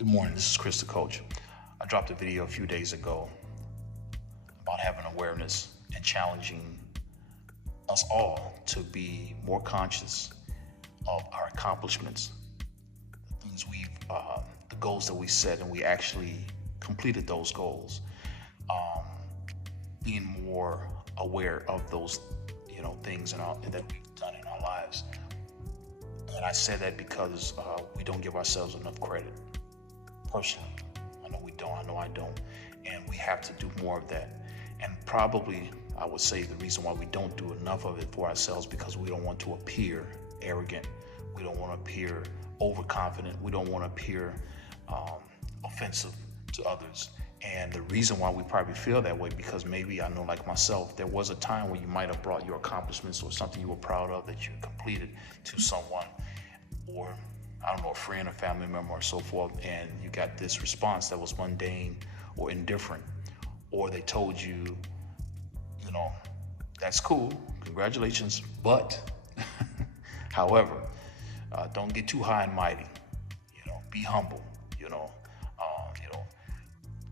Good morning, this is Chris the Coach. I dropped a video a few days ago about having awareness and challenging us all to be more conscious of our accomplishments, the things the goals that we set and we actually completed those goals. Being more aware of those, things that we've done in our lives. And I say that because we don't give ourselves enough credit. Personally, I know we don't. I know I don't. And we have to do more of that. And probably, I would say the reason why we don't do enough of it for ourselves because we don't want to appear arrogant. We don't want to appear overconfident. We don't want to appear offensive to others. And the reason why we probably feel that way, because maybe I know, like myself, there was a time where you might have brought your accomplishments or something you were proud of that you completed to someone, or I don't know, a friend or family member or so forth, and you got this response that was mundane or indifferent, or they told you, that's cool, congratulations, but however, don't get too high and mighty, be humble,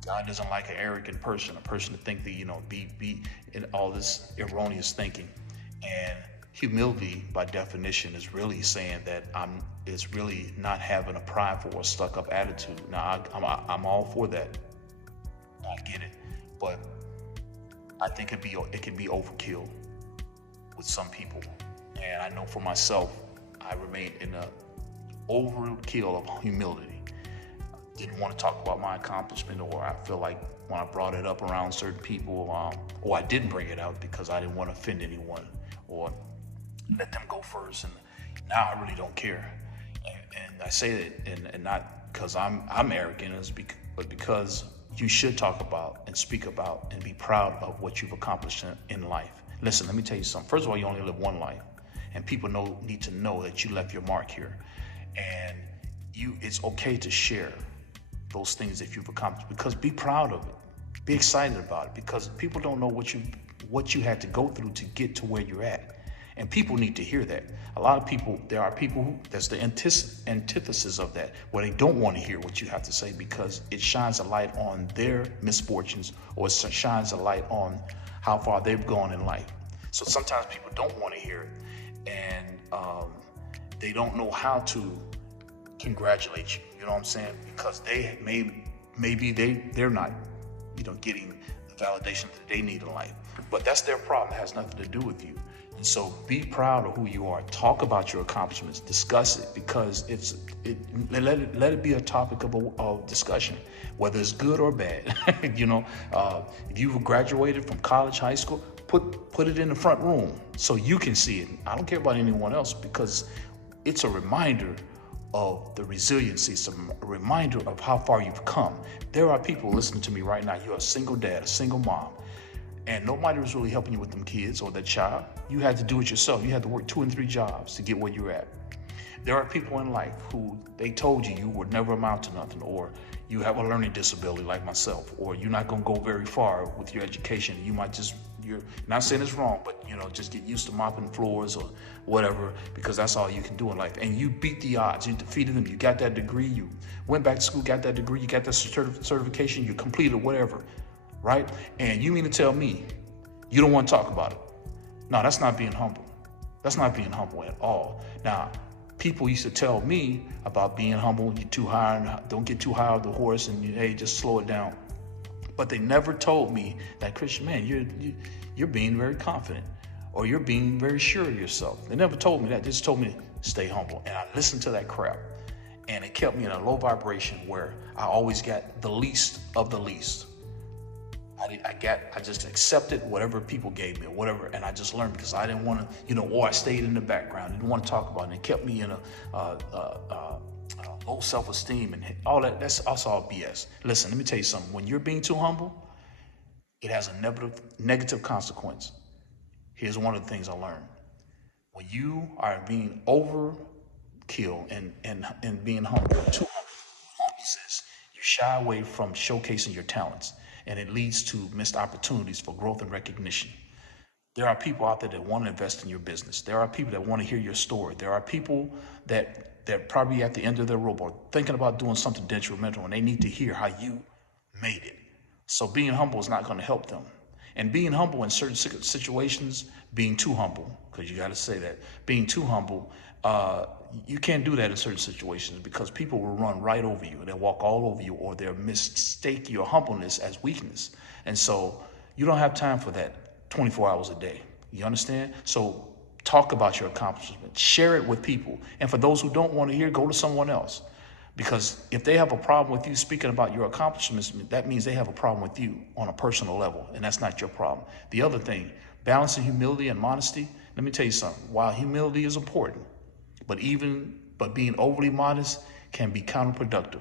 God doesn't like an arrogant person, a person to think that, be in all this erroneous thinking. And humility, by definition, is really saying that it's really not having a prideful or stuck-up attitude. Now, I'm all for that. I get it, but I think it can be overkill with some people. And I know for myself, I remain in a overkill of humility. Didn't want to talk about my accomplishment, or I feel like when I brought it up around certain people, or I didn't bring it out because I didn't want to offend anyone or let them go first. And now I really don't care. And I say it, and not because I'm arrogant, but because you should talk about and speak about and be proud of what you've accomplished in life. Listen, let me tell you something. First of all, you only live one life, and people need to know that you left your mark here. And it's okay to share those things that you've accomplished, because be proud of it, be excited about it, because people don't know what you had to go through to get to where you're at, and people need to hear that. There are people that's the antithesis of that, where they don't want to hear what you have to say because it shines a light on their misfortunes, or it shines a light on how far they've gone in life. So sometimes people don't want to hear it, and they don't know how to congratulate you, you know what I'm saying? Because maybe they're not, getting the validation that they need in life. But that's their problem. It has nothing to do with you. And so be proud of who you are. Talk about your accomplishments. Discuss it, because let it be a topic of discussion, whether it's good or bad. If you've graduated from college, high school, put it in the front room so you can see it. I don't care about anyone else, because it's a reminder of the resiliency, some reminder of how far you've come. There are people listening to me right now. You're a single dad, a single mom, and nobody was really helping you with them kids or that child. You had to do it yourself. You had to work 2 and 3 jobs to get where you're at. There are people in life who they told you would never amount to nothing, or you have a learning disability like myself, or you're not going to go very far with your education. You're not saying it's wrong, but just get used to mopping floors or whatever, because that's all you can do in life. And you beat the odds. You defeated them. You got that degree. You went back to school, got that degree. You got that certification. You completed whatever, right? And you mean to tell me you don't want to talk about it? No, that's not being humble. That's not being humble at all. Now, people used to tell me about being humble. You're too high, and don't get too high on the horse, and hey, just slow it down. But they never told me that, Christian, man, you're being very confident, or you're being very sure of yourself. They never told me that. They just told me to stay humble. And I listened to that crap, and it kept me in a low vibration where I always got the least of the least. I just accepted whatever people gave me or whatever, and I just learned, because I didn't want to, or I stayed in the background, didn't want to talk about it, and it kept me in a low self-esteem and all that. That's all BS. Listen, let me tell you something. When you're being too humble, it has a negative consequence. Here's one of the things I learned. When you are being overkill and being humble, too humble, you shy away from showcasing your talents, and it leads to missed opportunities for growth and recognition. There are people out there that want to invest in your business. There are people that want to hear your story. There are people that they're probably at the end of their rope or thinking about doing something detrimental, and they need to hear how you made it. So being humble is not going to help them. And being humble in certain situations, being too humble, because you got to say that, being too humble, you can't do that in certain situations because people will run right over you. They'll walk all over you, or they'll mistake your humbleness as weakness. And so you don't have time for that 24 hours a day. You understand? So talk about your accomplishments, share it with people. And for those who don't want to hear, go to someone else. Because if they have a problem with you speaking about your accomplishments, that means they have a problem with you on a personal level, and that's not your problem. The other thing, balancing humility and modesty, let me tell you something. While humility is important, but being overly modest can be counterproductive.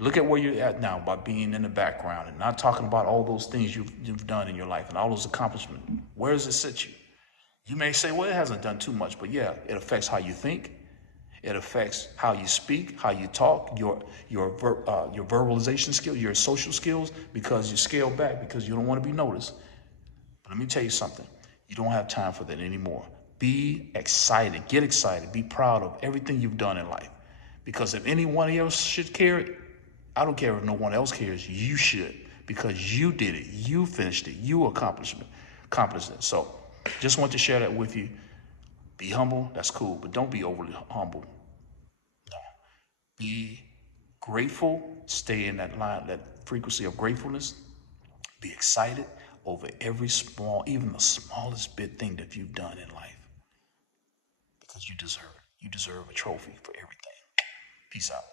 Look at where you're at now by being in the background and not talking about all those things you've done in your life and all those accomplishments. Where does it sit you? You may say, well, it hasn't done too much, but yeah, it affects how you think. It affects how you speak, how you talk, your verbalization skills, your social skills, because you scale back because you don't want to be noticed. But let me tell you something. You don't have time for that anymore. Be excited. Get excited. Be proud of everything you've done in life. Because if anyone else should care, I don't care if no one else cares. You should, because you did it. You finished it. You accomplished it. So just want to share that with you. Be humble, that's cool, but don't be overly humble. No. Be grateful, stay in that line, that frequency of gratefulness. Be excited over every small, even the smallest bit thing that you've done in life. Because you deserve it. You deserve a trophy for everything. Peace out.